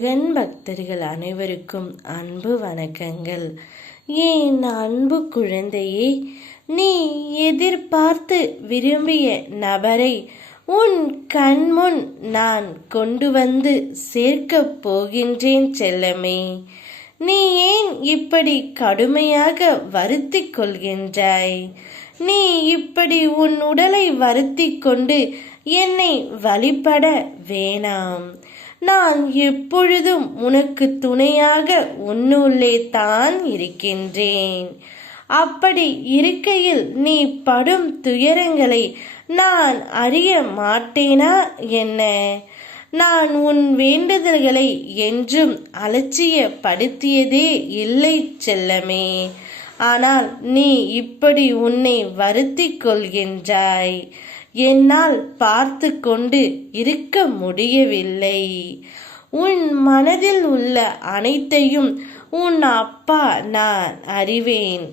முருகன் பக்தர்கள் அனைவருக்கும் அன்பு வணக்கங்கள். என் அன்பு குழந்தையே, நீ எதிர்பார்த்து விரும்பிய நபரை உன் கண்முன் நான் கொண்டு வந்து சேர்க்கப் போகின்றேன் செல்லமே. நீ ஏன் இப்படி கடுமையாக வருத்திக் கொள்கின்றாய்? நீ இப்படி உன் உடலை வருத்திக் கொண்டு என்னை வழிபட வேணாம். நான் எப்பொழுதும் உனக்கு துணையாக உன்னுள்ளே தான் இருக்கின்றேன். அப்படி இருக்கையில் நீ படும் துயரங்களை நான் அறிய மாட்டேனா என்ன? நான் உன் வேண்டுதல்களை என்றும் அலட்சியப்படுத்தியதே இல்லை செல்லமே. ஆனால் நீ இப்படி உன்னை வருத்திக் கொள்கின்றாய். என்னால் பார்த்து கொண்டு இருக்க முடியவில்லை. உன் மனதில் உள்ள அனைத்தையும் உன் அப்பா நான் அறிவேன்.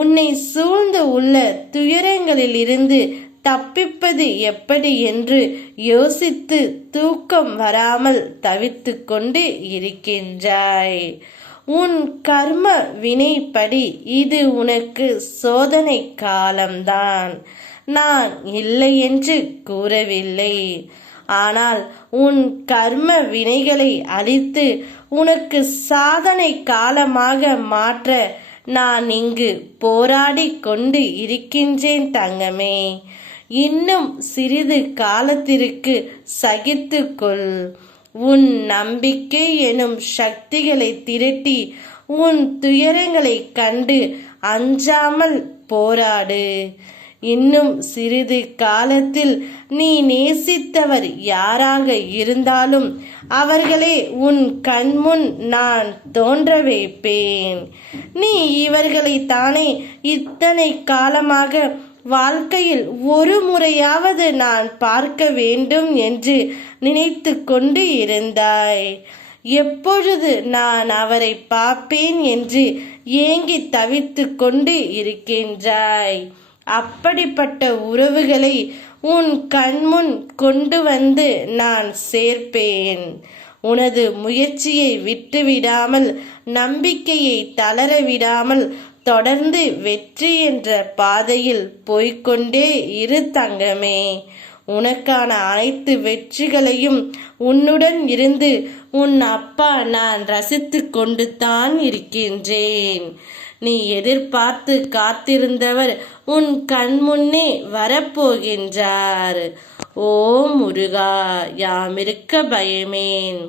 உன்னை சூழ்ந்து உள்ள துயரங்களிலிருந்து தப்பிப்பது எப்படி என்று யோசித்து தூக்கம் வராமல் தவித்து கொண்டு இருக்கின்றாய். உன் கர்ம வினைப்படி இது உனக்கு சோதனை காலம்தான். நான் இல்லை என்று கூறவில்லை. ஆனால் உன் கர்ம வினைகளை அழித்து உனக்கு சாதனை காலமாக மாற்ற நான் இங்கு போராடி கொண்டு இருக்கின்றேன் தங்கமே. இன்னும் சிறிது காலத்திற்கு சகித்துக்கொள். உன் நம்பிக்கை எனும் சக்திகளை திரட்டி உன் துயரங்களை கண்டு அஞ்சாமல் போராடு. இன்னும் சிறிது காலத்தில் நீ நேசித்தவர் யாராக இருந்தாலும் அவர்களே உன் கண்முன் நான் தோன்ற வைப்பேன். நீ இவர்களை தானே இத்தனை காலமாக வாழ்க்கையில் ஒரு முறையாவது நான் பார்க்க வேண்டும் என்று நினைத்து கொண்டு இருந்தாய். எப்பொழுது நான் அவரை பார்ப்பேன் என்று ஏங்கி தவித்து கொண்டு இருக்கின்றாய். அப்படிப்பட்ட உறவுகளை உன் கண்முன் கொண்டு வந்து நான் சேர்ப்பேன். உனது முயற்சியை விட்டுவிடாமல், நம்பிக்கையை தளர விடாமல் தொடர்ந்து வெற்றி என்ற பாதையில் போய்கொண்டே இரு தங்கமே. உனக்கான அனைத்து வெற்றிகளையும் உன்னுடன் இருந்து உன் அப்பா நான் ரசித்து கொண்டு தான் இருக்கின்றேன். நீ எதிர்பார்த்து காத்திருந்தவர் உன் கண்முன்னே வரப்போகின்றார். ஓ முருகா, யாமிருக்க பயமேன்.